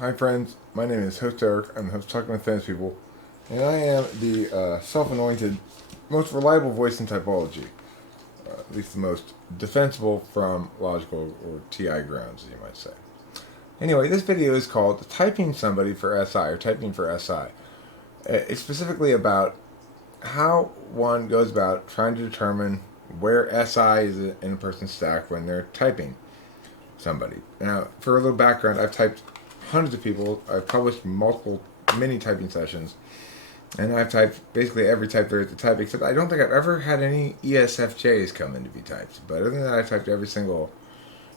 Hi friends, my name is Host Eric. I'm the host of Talking with Famous People, and I am the self-anointed most reliable voice in typology, at least the most defensible from logical or TI grounds, as you might say. Anyway, this video is called Typing Somebody for SI, or Typing for SI. It's specifically about how one goes about trying to determine where SI is in a person's stack when they're typing somebody. Now, for a little background, I've typed hundreds of people. I've published multiple mini typing sessions, and I've typed basically every type there is to type, except I don't think I've ever had any ESFJs come in to be typed. But other than that, I've typed every single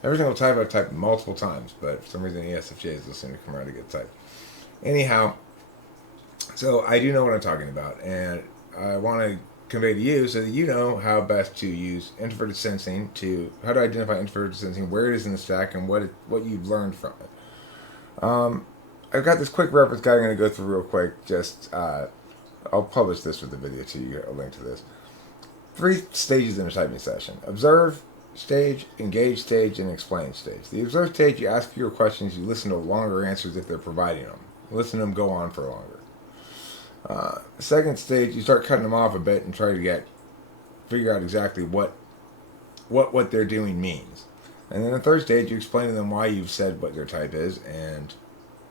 type I've typed multiple times, but for some reason ESFJs don't seem to come around to get typed. Anyhow, so I do know what I'm talking about, and I want to convey to you so that you know how best to use introverted sensing how to identify introverted sensing, where it is in the stack, and what you've learned from it. I've got this quick reference guide I'm going to go through real quick. I'll publish this with the video too. You get a link to this. 3 stages in a typing session: observe stage, engage stage, and explain stage. The observe stage, you ask fewer questions, you listen to longer answers if they're providing them. You listen to them go on for longer. Second stage, you start cutting them off a bit and try to figure out exactly what they're doing means. And then the third stage, you explain to them why you've said what your type is and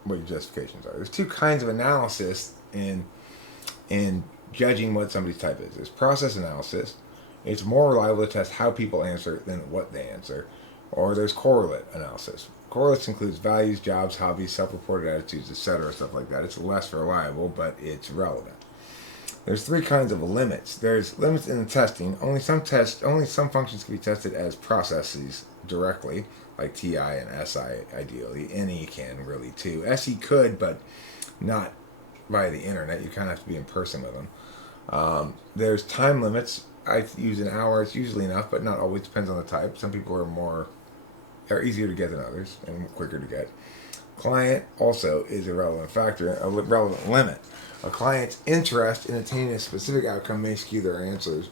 what your justifications are. There's 2 kinds of analysis in judging what somebody's type is. There's process analysis. It's more reliable to test how people answer than what they answer. Or there's correlate analysis. Correlates includes values, jobs, hobbies, self-reported attitudes, etc., stuff like that. It's less reliable, but it's relevant. There's 3 kinds of limits. There's limits in the testing. Only some functions can be tested as processes directly, like TI and SI ideally. NE can really too. SE could, but not via the internet. You kind of have to be in person with them. There's time limits. I use an hour. It's usually enough, but not always. Depends on the type. Some people are easier to get than others and quicker to get. Client also is a relevant factor, a relevant limit. A client's interest in attaining a specific outcome may skew their answers.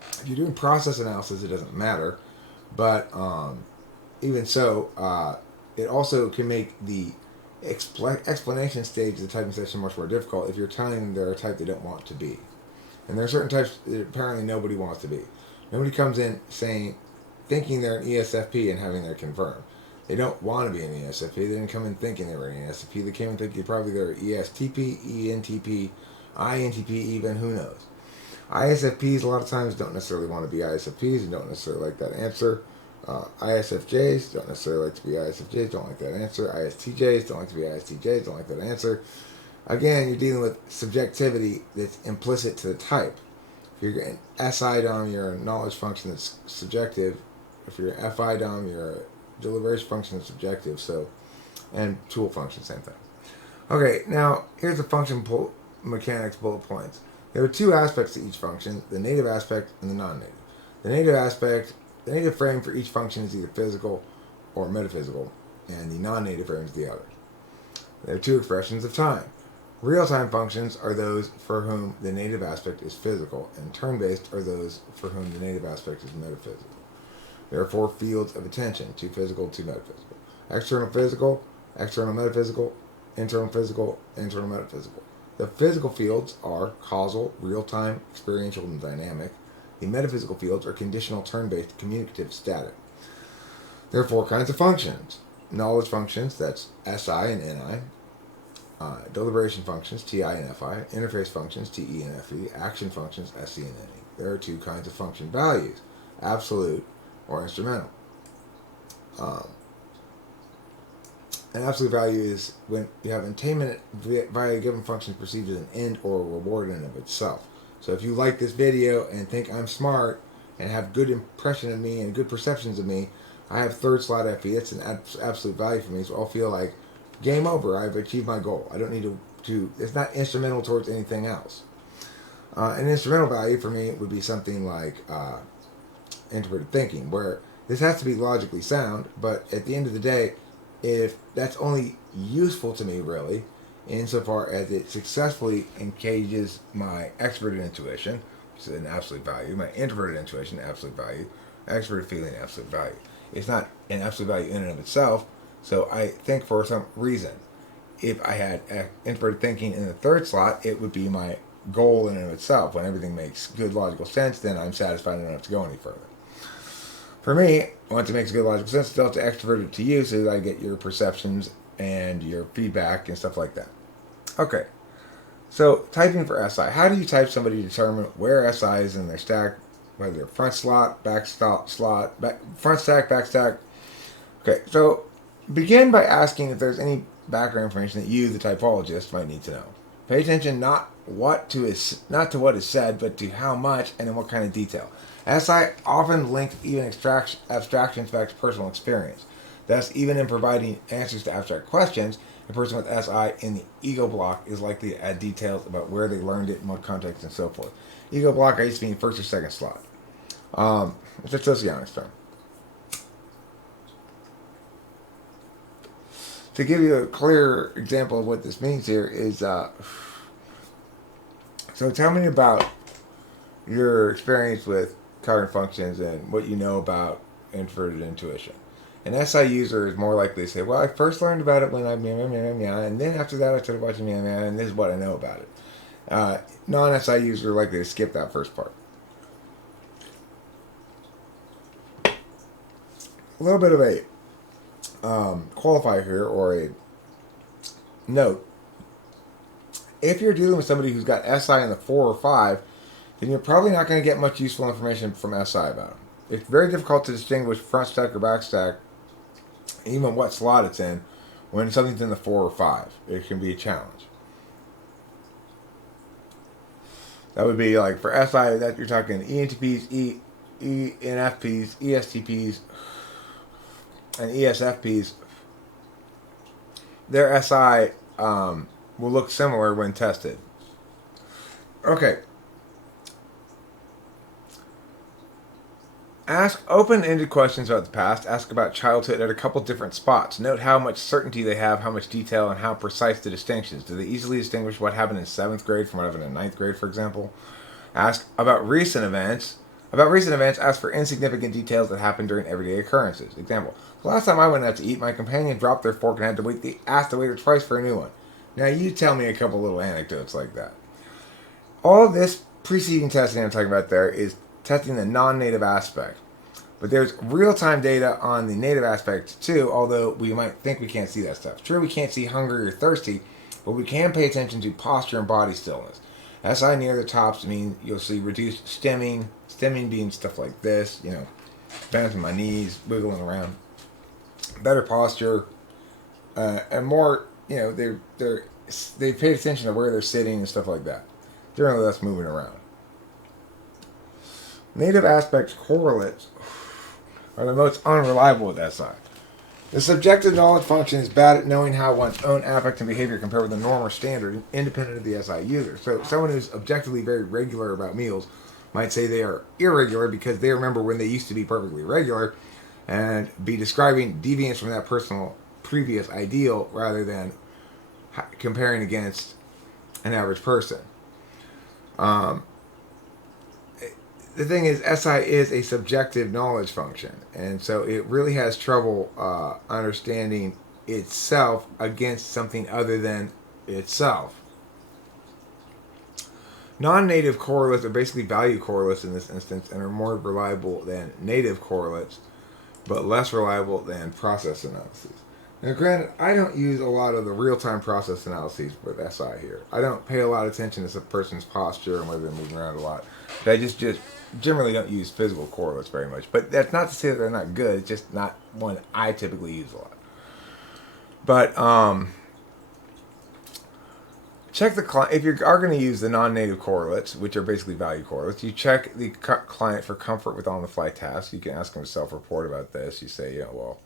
If you're doing process analysis, it doesn't matter, but even so, it also can make the explanation stage of the typing session much more difficult if you're telling them they're a type they don't want to be. And there are certain types that apparently nobody wants to be. Nobody comes in thinking they're an ESFP and having that confirmed. They don't want to be an ESFP. They didn't come in thinking they were an ESFP. They came in thinking probably they're ESTP, ENTP, INTP even, who knows. ISFPs a lot of times don't necessarily want to be ISFPs and don't necessarily like that answer. ISFJs don't necessarily like to be ISFJs, don't like that answer. ISTJs don't like to be ISTJs, don't like that answer. Again, you're dealing with subjectivity that's implicit to the type. If you're an SI DOM, you're a knowledge function that's subjective. If you're an FI DOM, you're a deliberation function that's subjective. And tool function, same thing. Okay, now here's the function mechanics bullet points. There are 2 aspects to each function: the native aspect and the non-native. The native frame for each function is either physical or metaphysical, and the non-native frame is the other. There are 2 expressions of time. Real-time functions are those for whom the native aspect is physical, and turn-based are those for whom the native aspect is metaphysical. There are 4 fields of attention: 2 physical, 2 metaphysical. External physical, external metaphysical, internal physical, internal metaphysical. The physical fields are causal, real-time, experiential, and dynamic. The metaphysical fields are conditional, turn-based, communicative, static. There are 4 kinds of functions: knowledge functions, that's SI and NI. Deliberation functions, TI and FI. Interface functions, TE and FE. Action functions, SE and NE. There are 2 kinds of function values: absolute or instrumental. An absolute value is when you have attainment via a given function perceived as an end or a reward in and of itself. So if you like this video and think I'm smart and have good impression of me and good perceptions of me, I have 3rd slot FE. It's an absolute value for me, so I'll feel like game over. I've achieved my goal. I don't need to it's not instrumental towards anything else. An instrumental value for me would be something like introverted thinking, where this has to be logically sound, but at the end of the day, if that's only useful to me really, insofar as it successfully engages my extroverted intuition, which is an absolute value, my introverted intuition, absolute value, extroverted feeling, absolute value. It's not an absolute value in and of itself, So I think for some reason, if I had introverted thinking in the third slot, it would be my goal in and of itself. When everything makes good logical sense, then I'm satisfied and don't have to go any further. For me, once it makes good logical sense, it's up to extrovert it to you so that I get your perceptions and your feedback and stuff like that. Okay, so typing for SI. How do you type somebody to determine where SI is in their stack, whether front slot, back slot, front stack, back stack? Okay, so begin by asking if there's any background information that you, the typologist, might need to know. Pay attention not to what is said, but to how much and in what kind of detail. SI often links even abstractions back to personal experience. Thus, even in providing answers to abstract questions, a person with SI in the ego block is likely to add details about where they learned it, in what context, and so forth. Ego block, I used to be in first or second slot. It's a socionics term. To give you a clear example of what this means here is, so tell me about your experience with cognitive functions and what you know about introverted intuition. An SI user is more likely to say, well, I first learned about it when I meow, meow, meow, meow, and then after that I started watching meow, meow, and this is what I know about it. Non-SI users are likely to skip that first part. A little bit of a qualifier here, or a note. If you're dealing with somebody who's got SI in the 4 or 5, then you're probably not going to get much useful information from SI about them. It's very difficult to distinguish front stack or back stack, even what slot it's in, when something's in the 4 or 5. It can be a challenge. That would be like for SI, that you're talking ENTPs, ENFPs, ESTPs, and ESFPs. Their SI will look similar when tested. Okay. Ask open-ended questions about the past. Ask about childhood at a couple different spots. Note how much certainty they have, how much detail, and how precise the distinctions. Do they easily distinguish what happened in 7th grade from what happened in 9th grade, for example? Ask about recent events. About recent events, ask for insignificant details that happen during everyday occurrences. Example, the last time I went out to eat, my companion dropped their fork and had to ask the waiter twice for a new one. Now you tell me a couple little anecdotes like that. All of this preceding testing I'm talking about there is testing the non-native aspect. But there's real-time data on the native aspect too, although we might think we can't see that stuff. True, we can't see hungry or thirsty, but we can pay attention to posture and body stillness. SI near the tops mean you'll see reduced stimming being stuff like this, bouncing my knees, wiggling around. Better posture, and more, they pay attention to where they're sitting and stuff like that. Generally less moving around. Native aspects correlates are the most unreliable with SI. The subjective knowledge function is bad at knowing how one's own affect and behavior compare with the norm or standard, independent of the SI user. So someone who's objectively very regular about meals might say they are irregular because they remember when they used to be perfectly regular and be describing deviance from that personal previous ideal rather than comparing against an average person. The thing is, SI is a subjective knowledge function, and so it really has trouble understanding itself against something other than itself. Non-native correlates are basically value correlates in this instance and are more reliable than native correlates, but less reliable than process analyses. Now, granted, I don't use a lot of the real-time process analyses with SI here. I don't pay a lot of attention to a person's posture and whether they're moving around a lot. I just generally don't use physical correlates very much. But that's not to say that they're not good. It's just not one I typically use a lot. But check the client. If you are going to use the non-native correlates, which are basically value correlates, you check the client for comfort with on-the-fly tasks. You can ask them to self-report about this. You say, well,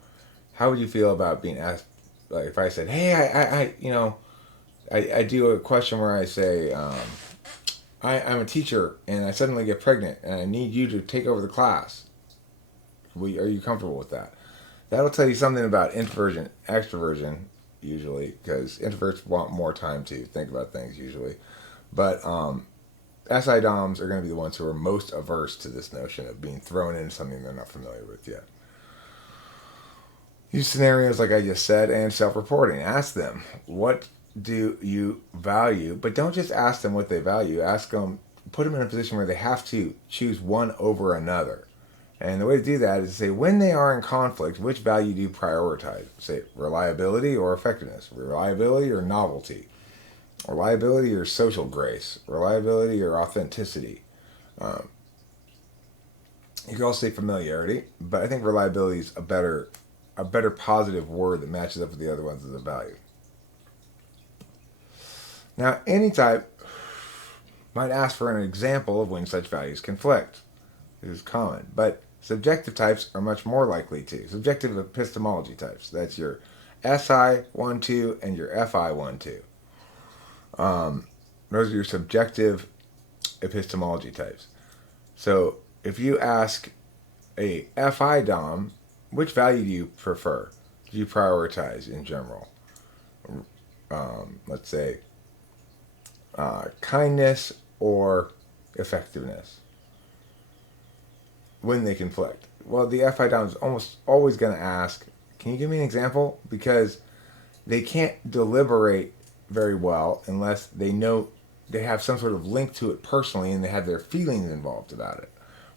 how would you feel about being asked? Like if I said, hey, I do a question where I say, I'm a teacher and I suddenly get pregnant and I need you to take over the class. Are you comfortable with that? That'll tell you something about introversion, extroversion, usually, because introverts want more time to think about things usually. But SI DOMs are going to be the ones who are most averse to this notion of being thrown into something they're not familiar with yet. Use scenarios like I just said and self-reporting. Ask them, what do you value? But don't just ask them what they value. Ask them, put them in a position where they have to choose one over another. And the way to do that is to say, when they are in conflict, which value do you prioritize? Say, reliability or effectiveness? Reliability or novelty? Reliability or social grace? Reliability or authenticity? Um, you can also say familiarity, but I think reliability is a better positive word that matches up with the other ones as a value. Now, any type might ask for an example of when such values conflict. This is common, but subjective types are much more likely to. Subjective epistemology types. That's your SI 1-2 and your FI 1-2. Those are your subjective epistemology types. So if you ask a FI DOM, which value do you prefer? Do you prioritize in general? Let's say kindness or effectiveness when they conflict. Well, the FI DOM is almost always going to ask, can you give me an example? Because they can't deliberate very well unless they know they have some sort of link to it personally and they have their feelings involved about it.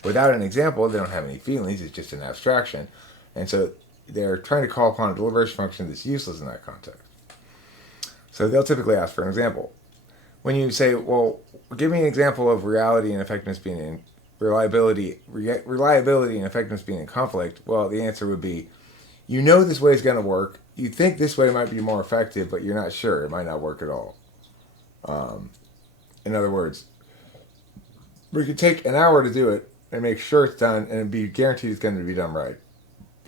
Without an example, they don't have any feelings. It's just an abstraction. And so they're trying to call upon a deliberation function that's useless in that context. So they'll typically ask for an example. When you say, well, give me an example of reality and effectiveness being in reliability and effectiveness being in conflict, well, the answer would be, you know this way is going to work. You think this way might be more effective, but you're not sure. It might not work at all. In other words, we could take an hour to do it and make sure it's done and be guaranteed it's going to be done right.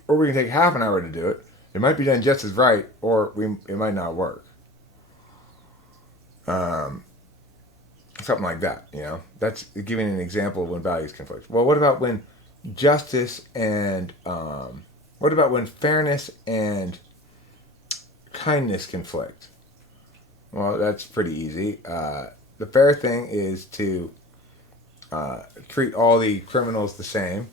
Or we can take half an hour to do it. It might be done just as right, or it might not work. Something like that, you know. That's giving an example of when values conflict. Well, what about when justice and what about when fairness and kindness conflict? Well, that's pretty easy. The fair thing is to treat all the criminals the same.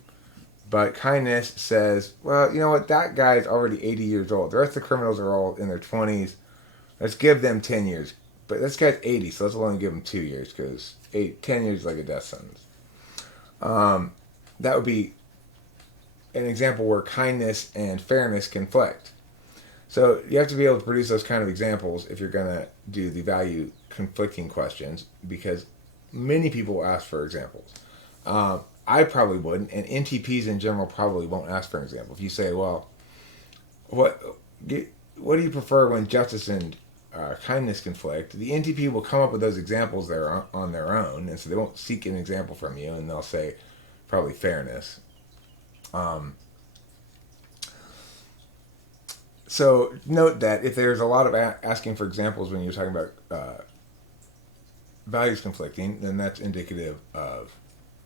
But kindness says, well, you know what? That guy's already 80 years old. The rest of the criminals are all in their 20s. Let's give them 10 years. But this guy's 80, so let's only give him 2 years because 10 years is like a death sentence. That would be an example where kindness and fairness conflict. So you have to be able to produce those kind of examples if you're going to do the value conflicting questions, because many people will ask for examples. I probably wouldn't, and NTPs in general probably won't ask for an example. If you say, well, what do you prefer when justice and kindness conflict, the NTP will come up with those examples there on their own, and so they won't seek an example from you, and they'll say probably fairness. So note that if there's a lot of asking for examples when you're talking about values conflicting, then that's indicative of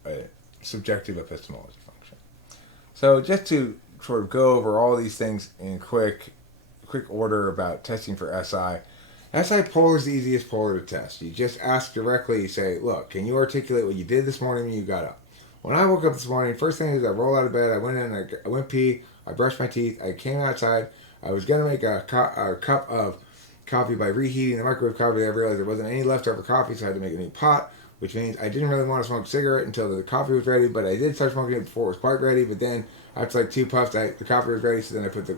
a subjective epistemology function. So just to sort of go over all these things in quick order about testing for SI. SI polar is the easiest polar to test. You just ask directly, you say, look, can you articulate what you did this morning when you got up? When I woke up this morning, first thing is I rolled out of bed, I went in, I went pee, I brushed my teeth, I came outside, I was going to make a cup of coffee by reheating the microwave coffee. I realized there wasn't any leftover coffee, so I had to make a new pot, which means I didn't really want to smoke a cigarette until the coffee was ready, but I did start smoking it before it was quite ready, but then after like 2 puffs, the coffee was ready, so then I put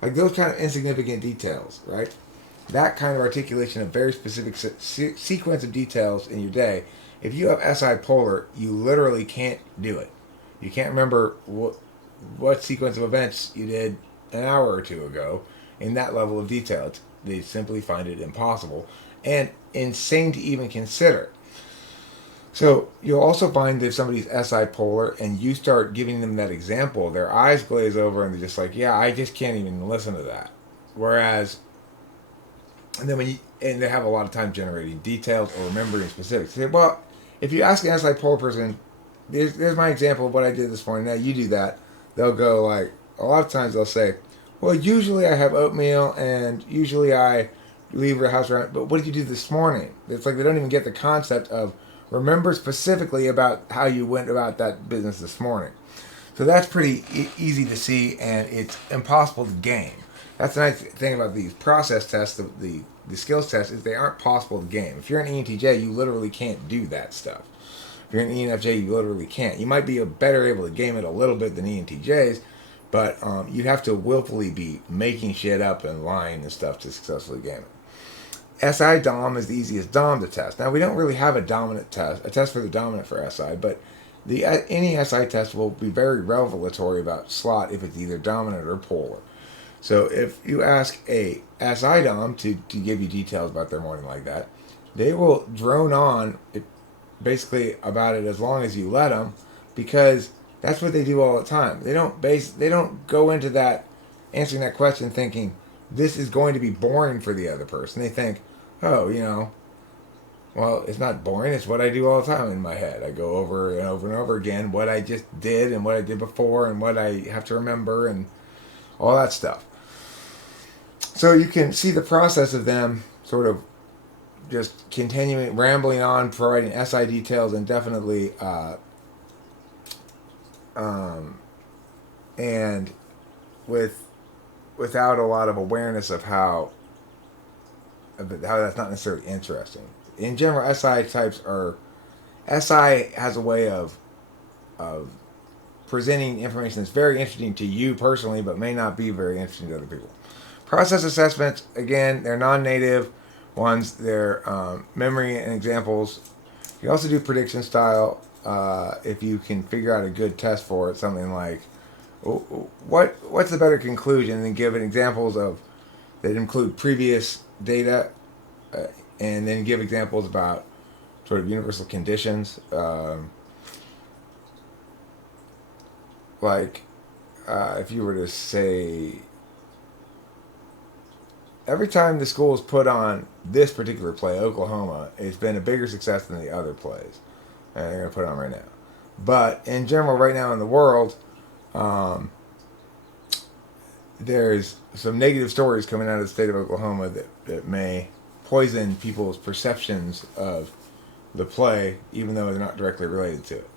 like those kind of insignificant details, right? That kind of articulation of very specific sequence of details in your day. If you have SI polar, you literally can't do it. You can't remember what sequence of events you did an hour or two ago in that level of detail. They simply find it impossible and insane to even consider. So you'll also find that if somebody's SI polar and you start giving them that example, their eyes glaze over and they're just like, yeah, I just can't even listen to that. Whereas, and then and they have a lot of time generating details or remembering specifics. They say, well, if you ask an SI polar person, there's my example of what I did this morning. Now you do that. They'll go like, a lot of times they'll say, well, usually I have oatmeal and usually I leave the house around, but what did you do this morning? It's like they don't even get the concept of remember specifically about how you went about that business this morning. So that's pretty easy to see, and it's impossible to game. That's the nice thing about these process tests, the skills tests, is they aren't possible to game. If you're an ENTJ, you literally can't do that stuff. If you're an ENFJ, you literally can't. You might be better able to game it a little bit than ENTJs, but you'd have to willfully be making shit up and lying and stuff to successfully game it. SI Dom is the easiest Dom to test. Now, we don't really have a dominant test, a test for the dominant for SI, but any SI test will be very revelatory about slot if it's either dominant or polar. So if you ask a SI Dom to give you details about their morning like that, they will drone on basically about it as long as you let them, because that's what they do all the time. They don't go into that answering that question thinking this is going to be boring for the other person. They think, oh, well, it's not boring. It's what I do all the time in my head. I go over and over and over again what I just did and what I did before and what I have to remember and all that stuff. So you can see the process of them sort of just continuing, rambling on, providing SI details indefinitely, and without a lot of awareness of how that's not necessarily interesting. In general, SI has a way of presenting information that's very interesting to you personally, but may not be very interesting to other people. Process assessments, again, they're non-native ones. They're memory and examples. You also do prediction style if you can figure out a good test for it. Something like, what's the better conclusion, and give examples of that include previous data, and then give examples about sort of universal conditions, like if you were to say, every time the school has put on this particular play, Oklahoma, it's been a bigger success than the other plays. And they're going to put it on right now. But in general, right now in the world, there's some negative stories coming out of the state of Oklahoma that may poison people's perceptions of the play, even though they're not directly related to it.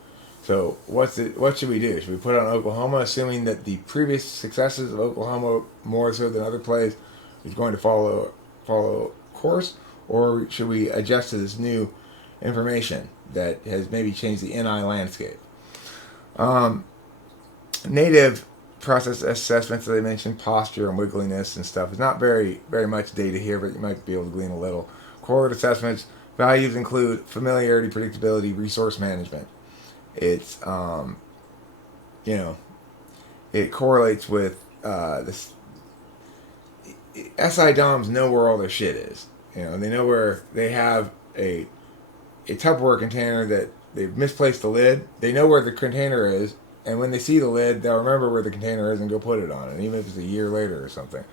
So what should we do? Should we put on Oklahoma, assuming that the previous successes of Oklahoma, more so than other plays, is going to follow course, or should we adjust to this new information that has maybe changed the NI landscape? Native process assessments that I mentioned, posture and wiggliness and stuff, is not very much data here, but you might be able to glean a little. Correlate assessments, values include familiarity, predictability, resource management. It's it correlates with this. SI DOMs know where all their shit is. They know where they have a Tupperware container that they've misplaced the lid. They know where the container is, and when they see the lid, they'll remember where the container is and go put it on it, even if it's a year later or something.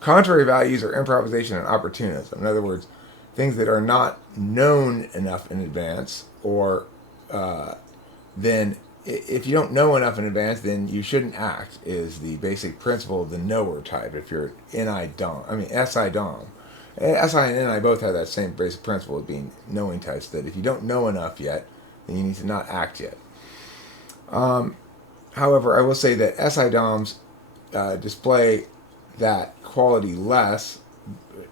Contrary values are improvisation and opportunism. In other words, things that are not known enough in advance, or then if you don't know enough in advance, then you shouldn't act, is the basic principle of the knower type. If you're SI Dom. SI and NI both have that same basic principle of being knowing types, that if you don't know enough yet, then you need to not act yet. However, I will say that SI DOMs display that quality less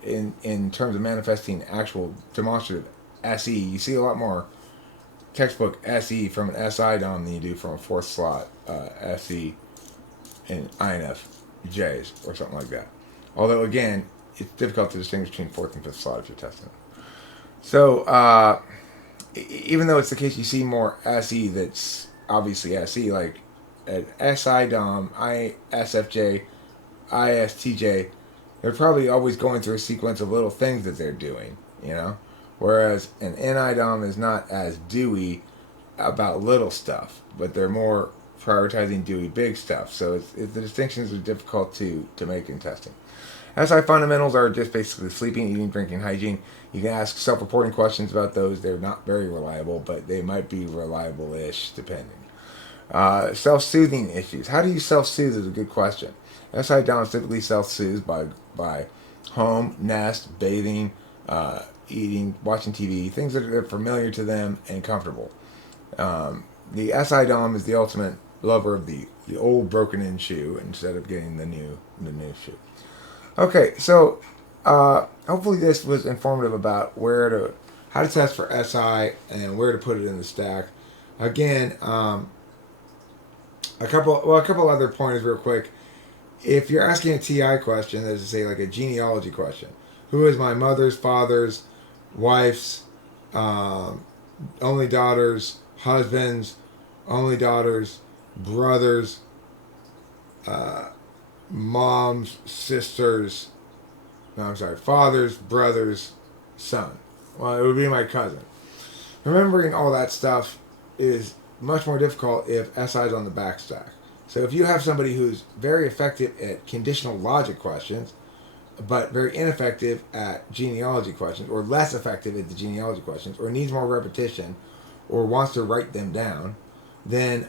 in terms of manifesting actual demonstrative SE. You see a lot more textbook SE from an SI DOM than you do from a fourth slot SE and INFJs or something like that. Although, again, it's difficult to distinguish between fourth and fifth slot if you're testing it. So, even though it's the case you see more SE that's obviously SE, like an SI DOM, ISFJ, ISTJ, they're probably always going through a sequence of little things that they're doing, Whereas an NI DOM is not as dewy about little stuff, but they're more prioritizing dewy big stuff. So the distinctions are difficult to make in testing. SI fundamentals are just basically sleeping, eating, drinking, hygiene. You can ask self-reporting questions about those. They're not very reliable, but they might be reliable-ish, depending. Self-soothing issues. How do you self-soothe is a good question. SI DOMs typically self-soothe by home, nest, bathing, eating, watching TV, things that are familiar to them and comfortable. The SI DOM is the ultimate lover of the old broken-in shoe instead of getting the new shoe. Okay, so hopefully this was informative about how to test for SI and where to put it in the stack. Again, a couple other pointers real quick. If you're asking a TI question, that is to say like a genealogy question, who is my mother's, father's, wife's, only daughters, husbands, only daughters, brothers, moms, sisters, no, I'm sorry, fathers, brothers, son. Well, it would be my cousin. Remembering all that stuff is much more difficult if SI is on the back stack. So if you have somebody who's very effective at conditional logic questions, but very ineffective at genealogy questions, or less effective at the genealogy questions, or needs more repetition, or wants to write them down, then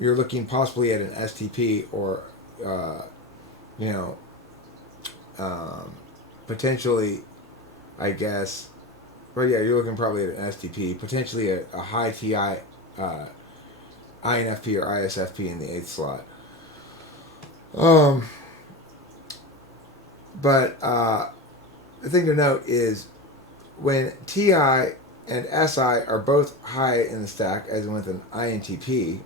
you're looking possibly at an STP or, potentially, I guess, well, yeah, you're looking probably at an STP, potentially a high TI INFP or ISFP in the 8th slot. But the thing to note is when TI and SI are both high in the stack, as in with an INTP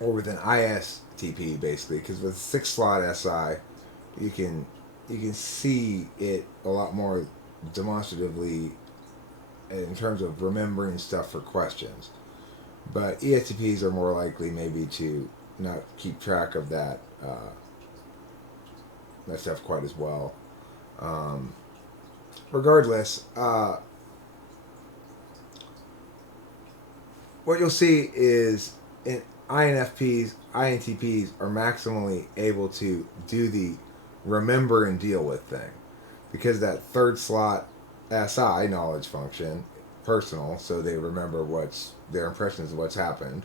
or with an ISTP, basically, because with 6 slot SI, you can see it a lot more demonstratively in terms of remembering stuff for questions. But ESTPs are more likely maybe to not keep track of that stuff quite as well. Regardless, what you'll see is in INFPs, INTPs are maximally able to do the remember and deal with thing, because that 3rd slot SI knowledge function, personal, so they remember their impressions of what's happened,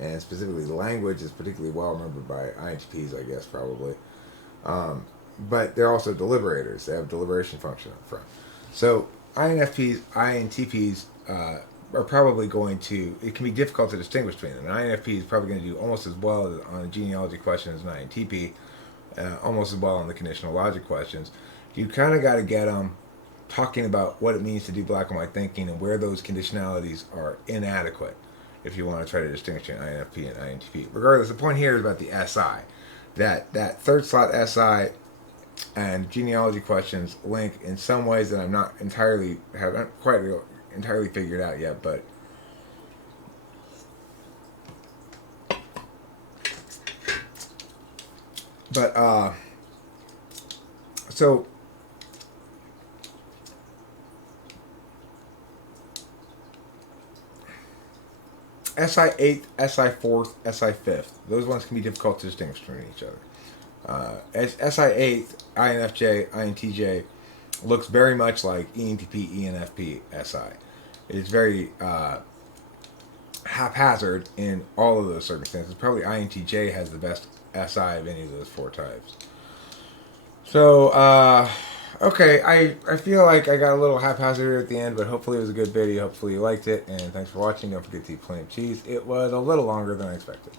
and specifically language is particularly well remembered by INTPs, I guess, probably. But they're also deliberators. They have a deliberation function up front. So INFPs, INTPs are probably going to, it can be difficult to distinguish between them. An INFP is probably going to do almost as well on a genealogy question as an INTP, almost as well on the conditional logic questions. You kind of got to get them talking about what it means to do black and white thinking and where those conditionalities are inadequate if you want to try to distinguish between INFP and INTP. Regardless, the point here is about the SI. That 3rd slot SI and genealogy questions link in some ways that haven't quite entirely figured out yet, but so SI 8th, SI 4th, SI 5th. Those ones can be difficult to distinguish between each other. SI 8th, INFJ, INTJ looks very much like ENTP, ENFP, SI. It's very haphazard in all of those circumstances. Probably INTJ has the best SI of any of those 4 types. So, okay, I feel like I got a little haphazard at the end, but hopefully it was a good video. Hopefully you liked it, and thanks for watching. Don't forget to eat plenty of cheese. It was a little longer than I expected.